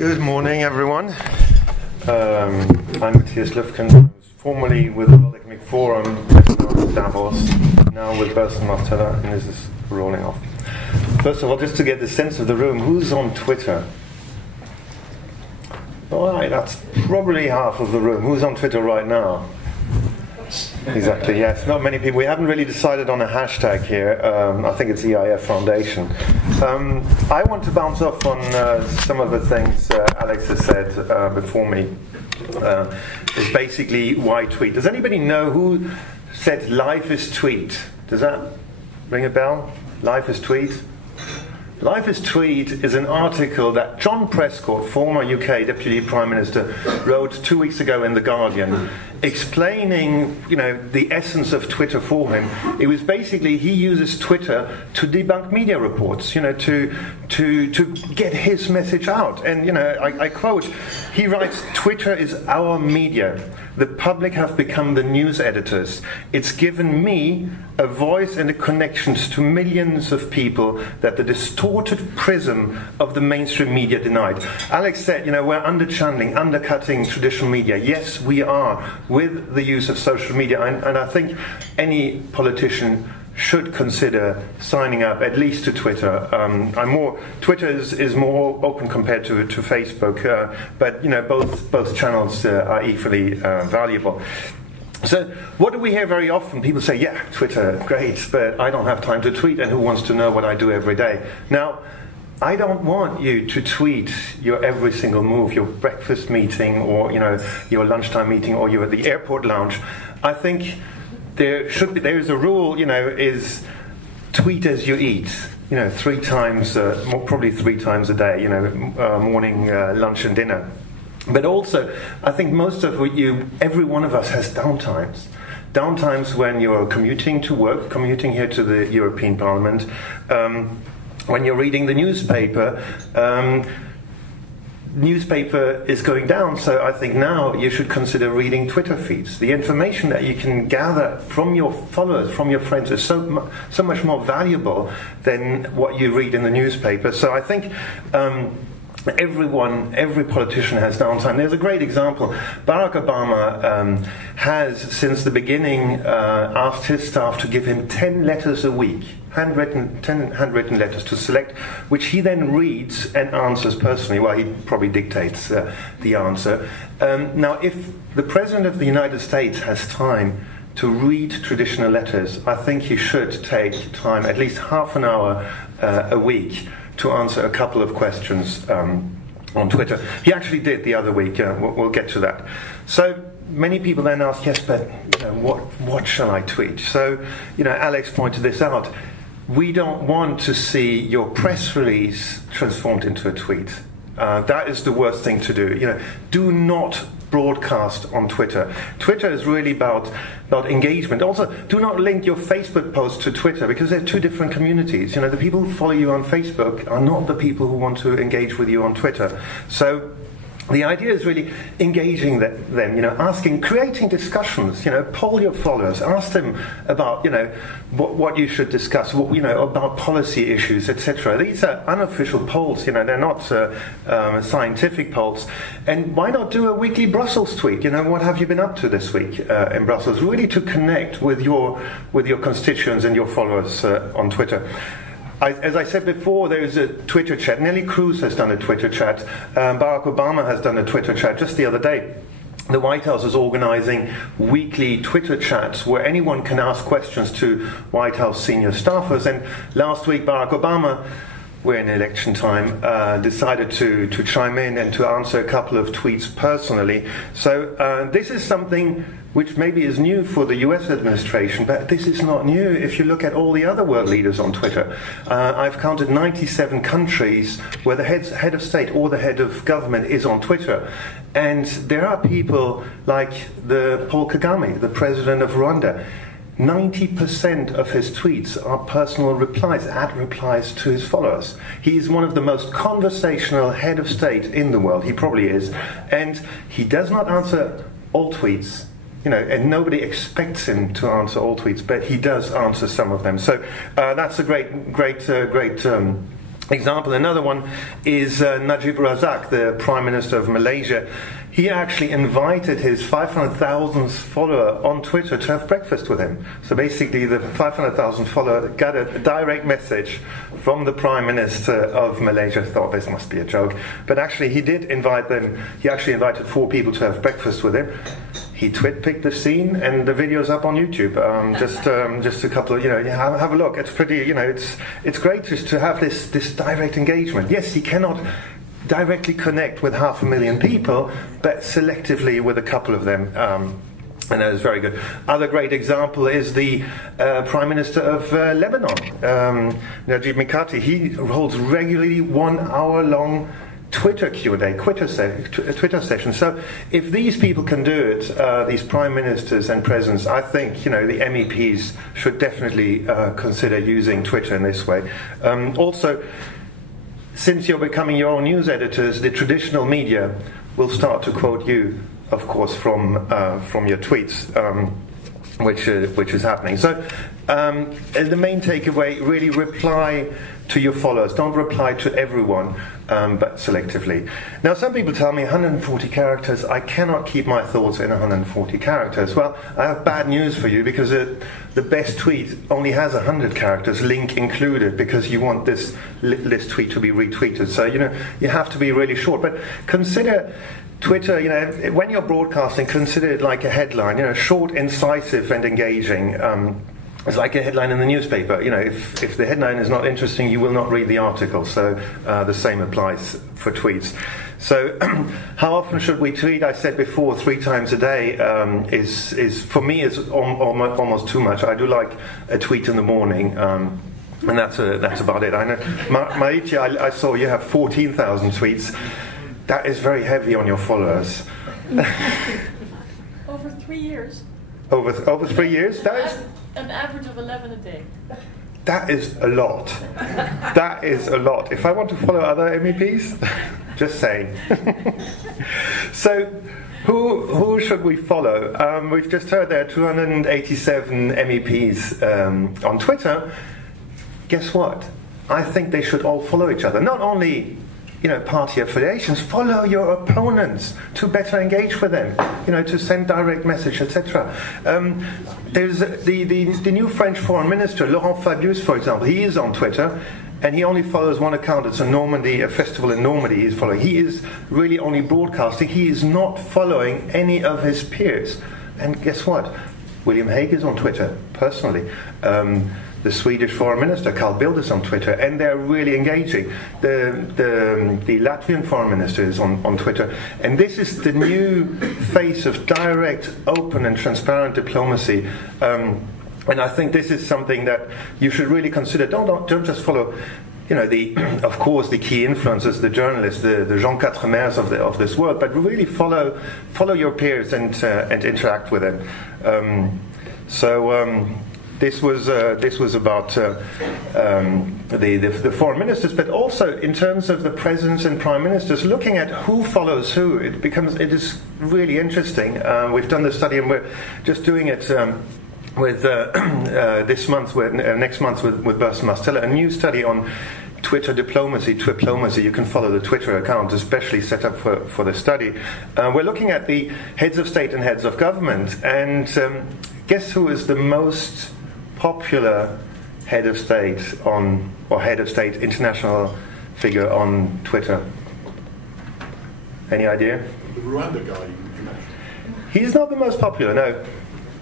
Good morning, everyone. I'm Matthias Lüfkens, formerly with the World Economic Forum, Davos, now with Börsenmarktteller, and this is rolling off. First of all, just to get the sense of the room, who's on Twitter? All right, that's probably half of the room. Who's on Twitter right now? Exactly, yes. Not many people. We haven't really decided on a hashtag here. I think it's EIF Foundation. I want to bounce off on some of the things Alex has said before me. Is basically why tweet. Does anybody know who said life is tweet? Does that ring a bell? Life is tweet? Life is Tweet is an article that John Prescott, former UK Deputy Prime Minister, wrote 2 weeks ago in The Guardian, explaining, the essence of Twitter for him. It was basically he uses Twitter to debunk media reports, to get his message out. And, I quote, he writes, "Twitter is our media. The public have become the news editors. It's given me a voice and a connection to millions of people that the distorted prism of the mainstream media denied." Alex said, we're underchanneling, undercutting traditional media. Yes, we are, with the use of social media. And I think any politician should consider signing up at least to Twitter. Twitter is more open compared to Facebook, but both channels are equally valuable. So what do we hear very often? People say, yeah, Twitter, great, but I don't have time to tweet, and who wants to know what I do every day? Now, I don't want you to tweet your every single move, your breakfast meeting, or your lunchtime meeting, or you're at the airport lounge. I think there is a rule, is tweet as you eat. 3 times, probably 3 times a day. Morning, lunch, and dinner. But also, I think every one of us has downtimes. Downtimes when you're commuting to work, commuting here to the European Parliament, when you're reading the newspaper. Newspaper is going down, so I think now you should consider reading Twitter feeds. The information that you can gather from your followers, from your friends, is so much more valuable than what you read in the newspaper. So I think every politician has downtime. There's a great example. Barack Obama has, since the beginning, asked his staff to give him 10 letters a week, 10 handwritten letters to select, which he then reads and answers personally. Well, he probably dictates the answer. Now, if the President of the United States has time to read traditional letters, I think he should take time, at least half an hour a week, to answer a couple of questions on Twitter. He actually did the other week. We'll get to that. So many people then ask, yes, but what shall I tweet? So, Alex pointed this out. We don't want to see your press release transformed into a tweet. That is the worst thing to do. Do not broadcast on Twitter. Twitter is really about engagement. Also, do not link your Facebook post to Twitter, because they're 2 different communities. The people who follow you on Facebook are not the people who want to engage with you on Twitter. So the idea is really engaging them, asking, creating discussions, poll your followers, ask them about, what you should discuss, about policy issues, etc. These are unofficial polls, they're not scientific polls. And why not do a weekly Brussels tweet? What have you been up to this week in Brussels? Really to connect with your constituents and your followers on Twitter. As I said before, there is a Twitter chat. Nelly Cruz has done a Twitter chat. Barack Obama has done a Twitter chat just the other day. The White House is organizing weekly Twitter chats where anyone can ask questions to White House senior staffers. And last week, Barack Obama, we're in election time, decided to chime in and to answer a couple of tweets personally. So this is something which maybe is new for the US administration, but this is not new if you look at all the other world leaders on Twitter. I've counted 97 countries where the head of state or the head of government is on Twitter. And there are people like Paul Kagame, the president of Rwanda. 90% of his tweets are personal replies, ad replies to his followers. He is one of the most conversational head of state in the world. He probably is. And he does not answer all tweets. And nobody expects him to answer all tweets, but he does answer some of them. So that's a great example. Another one is Najib Razak, the Prime Minister of Malaysia. He actually invited his 500,000th follower on Twitter to have breakfast with him. So basically the 500,000 follower got a direct message from the Prime Minister of Malaysia, thought this must be a joke. But actually he did invite them. He actually invited 4 people to have breakfast with him. He twit-picked the scene, and the video's up on YouTube. Just a couple of, have a look. It's pretty, it's great just to have this direct engagement. Yes, he cannot directly connect with 500,000 people, but selectively with a couple of them. And that is very good. Other great example is the Prime Minister of Lebanon, Najib Mikati. He holds regularly 1 hour-long Twitter Q&A, Twitter session. So if these people can do it, these prime ministers and presidents, I think the MEPs should definitely consider using Twitter in this way. Also, since you're becoming your own news editors, the traditional media will start to quote you, of course, from your tweets, which is happening. So the main takeaway: really reply to your followers. Don't reply to everyone, but selectively. Now, some people tell me 140 characters. I cannot keep my thoughts in 140 characters. Well, I have bad news for you, because the best tweet only has 100 characters, link included, because you want this tweet to be retweeted. So, you have to be really short. But consider Twitter, when you're broadcasting, consider it like a headline, short, incisive, and engaging. It's like a headline in the newspaper. If the headline is not interesting, you will not read the article. So the same applies for tweets. So how often should we tweet? I said before, 3 times a day is for me is almost too much. I do like a tweet in the morning. And that's about it. I know, Maitje, I saw you have 14,000 tweets. That is very heavy on your followers. Over 3 years. Over 3 years? That is an average of 11 a day. That is a lot. That is a lot. If I want to follow other MEPs, just saying. So, who should we follow? We've just heard there are 287 MEPs on Twitter. Guess what? I think they should all follow each other. Not only party affiliations, follow your opponents to better engage with them, to send direct message, etc. There's the new French foreign minister, Laurent Fabius, for example. He is on Twitter, and he only follows one account. It's a festival in Normandy he's following. He is really only broadcasting. He is not following any of his peers. And guess what? William Hague is on Twitter, personally. The Swedish foreign minister, Carl Bildt, is on Twitter, and they're really engaging. The Latvian foreign minister is on Twitter. And this is the new face of direct, open, and transparent diplomacy. And I think this is something that you should really consider. Don't just follow, of course, the key influencers, the journalists, the Jean Quatremers of this world, but really follow your peers and interact with them. This was about the foreign ministers, but also in terms of the presidents and prime ministers, looking at who follows who. It is really interesting. We've done this study, and we're just doing it with next month with Burson Marsteller, a new study on Twitter diplomacy. You can follow the Twitter account, especially set up for the study. We're looking at the heads of state and heads of government, and guess who is the most popular head of state international figure on Twitter? Any idea? The Rwanda guy you mentioned. He's not the most popular, no.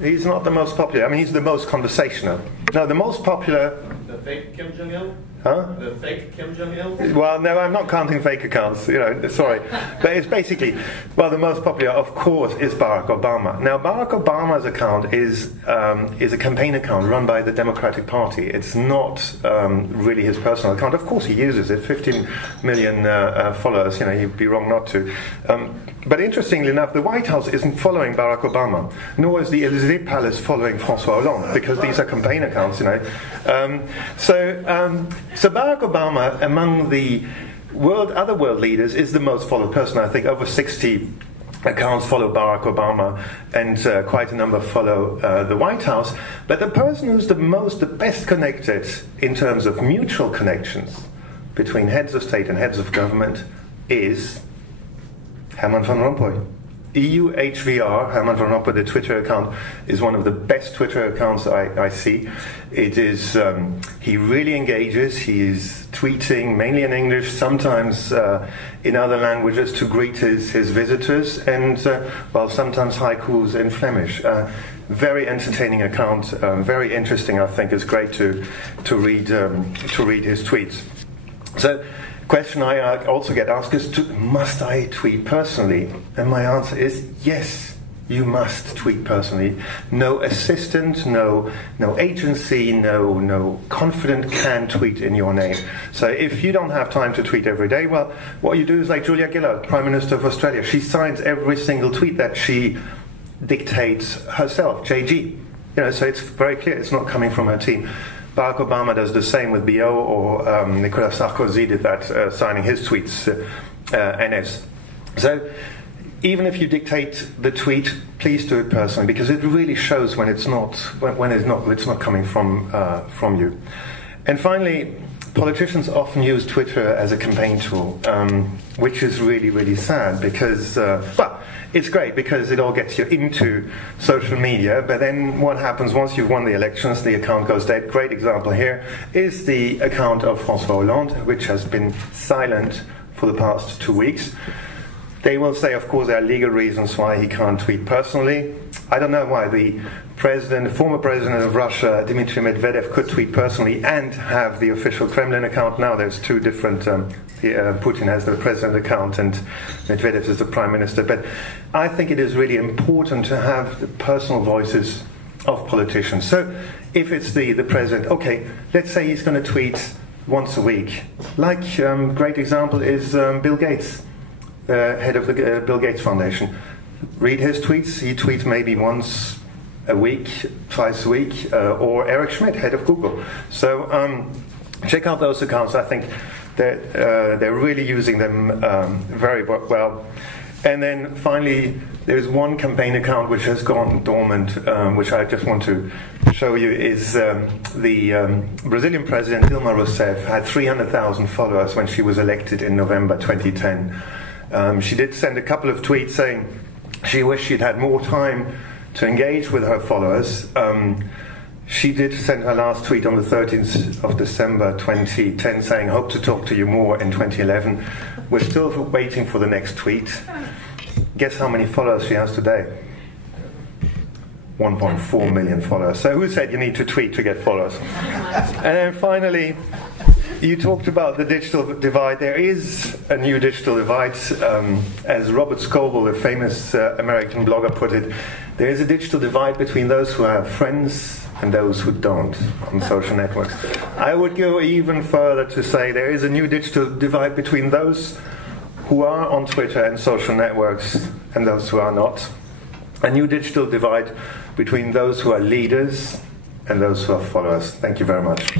He's not the most popular. I mean, he's the most conversational. No, the most popular... The fake Kim Jong-il? Huh? The fake Kim Jong-il? Well, no, I'm not counting fake accounts, sorry. But it's basically, the most popular, of course, is Barack Obama. Now, Barack Obama's account is a campaign account run by the Democratic Party. It's not really his personal account. Of course, he uses it, 15 million followers, he'd be wrong not to. But interestingly enough, the White House isn't following Barack Obama, nor is the Élysée Palace following François Hollande, because these are campaign accounts, So Barack Obama, among the other world leaders, is the most followed person. I think over 60 accounts follow Barack Obama, and quite a number follow the White House. But the person who's the best connected in terms of mutual connections between heads of state and heads of government is Herman van Rompuy. EUHVR, Herman van Rompuy, the Twitter account, is one of the best Twitter accounts I see. It is, he really engages. He is tweeting mainly in English, sometimes in other languages to greet his visitors, and sometimes haikus in Flemish. Very entertaining account, very interesting. I think it's great to read his tweets. So, question I also get asked is, must I tweet personally? And my answer is yes, you must tweet personally. No assistant, no agency, no confident can tweet in your name. So if you don't have time to tweet every day, well, what you do is like Julia Gillard, Prime Minister of Australia. She signs every single tweet that she dictates herself, JG. So it's very clear it's not coming from her team. Barack Obama does the same with BO, or Nicolas Sarkozy did that, signing his tweets, NS. So even if you dictate the tweet, please do it personally, because it really shows when it's not coming from you. And finally, politicians often use Twitter as a campaign tool, which is really, really sad, because it's great because it all gets you into social media, but then what happens once you've won the elections, the account goes dead. Great example here is the account of François Hollande, which has been silent for the past 2 weeks. They will say, of course, there are legal reasons why he can't tweet personally. I don't know why the former president of Russia, Dmitry Medvedev, could tweet personally and have the official Kremlin account. Now there's two different, Putin has the president account and Medvedev is the prime minister. But I think it is really important to have the personal voices of politicians. So if it's the president, okay, let's say he's going to tweet once a week. Like, great example is Bill Gates, head of the Bill Gates Foundation. Read his tweets. He tweets maybe once a week, twice a week, or Eric Schmidt, head of Google. So check out those accounts. I think they're really using them very well. And then finally, there's one campaign account which has gone dormant, which I just want to show you, is the Brazilian president Dilma Rousseff had 300,000 followers when she was elected in November 2010. She did send a couple of tweets saying she wished she'd had more time to engage with her followers. She did send her last tweet on the 13th of December 2010 saying, hope to talk to you more in 2011. We're still waiting for the next tweet. Guess how many followers she has today? 1.4 million followers. So who said you need to tweet to get followers? And then finally, you talked about the digital divide. There is a new digital divide. As Robert Scoble, a famous American blogger, put it, there is a digital divide between those who have friends and those who don't on social networks. I would go even further to say there is a new digital divide between those who are on Twitter and social networks and those who are not. A new digital divide between those who are leaders and those who are followers. Thank you very much.